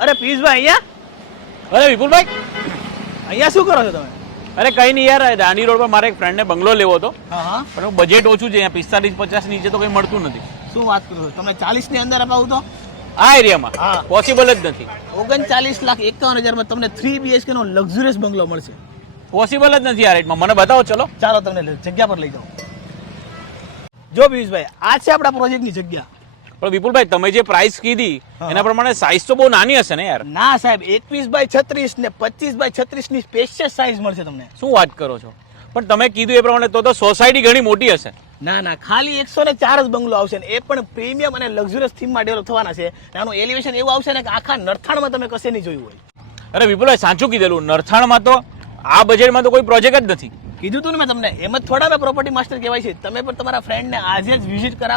અરે પિયુષભાઈ અહીંયા? અરે વિપુલભાઈ, અહીંયા શું કરો છો તમે? અરે કઈ નહીં યાર, દાંડી રોડ પર મારે એક ફ્રેન્ડને બંગલો લેવો હતો, હા, પણ બજેટ ઓછું છે, અહીંયા 45-50 નીચે તો કઈ મળતું નથી. શું વાત કરો છો? તમને 40 ની અંદર અપાવું તો? આ એરિયામાં હા. પોસિબલ જ નથી. 39,51,000 માં તમને 3 BHK નો લક્ઝુરિયસ બંગલો મળશે. પોસિબલ જ નથી આ રેટમાં. મને બતાવો ચલો. ચાલો તમને જગ્યા પર લઈ જાઓ. જો પિયુષભાઈ, આ છે આપણા પ્રોજેક્ટની જગ્યા. પણ વિપુલભાઈ, તમે જે પ્રાઇસ કીધી એના પ્રમાણે સાઈઝ તો બહુ નાની હશે ને યાર? ના સાહેબ, 21x36 ને 25x36 ની સ્પેશિયસ સાઈઝ મળશે તમને. શું વાત કરો છો? પણ તમે કીધું એ પ્રમાણે તો સોસાયટી ઘણી મોટી હશે. ના ના, ખાલી 104 જ બંગલો આવશે ને એ પણ પ્રીમિયમ અને લક્ઝુરિયસ થીમમાં ડેવલપ થવાના છે. આનું એલિવેશન એવું આવશે ને કે આખા નરથાણમાં તમે કશે નહીં જોયું હોય. અરે વિપુલભાઈ, સાચું કીધેલું. નરથાણમાં તો આ બજેટમાં તો કોઈ પ્રોજેક્ટ જ નથી. કીધું તું ને મેં તમને, એમ જ થોડા મેં પ્રોપર્ટી માસ્ટર કહેવાય છે. તમે પણ તમારા ફ્રેન્ડને આજે જ વિઝિટ કરાવો.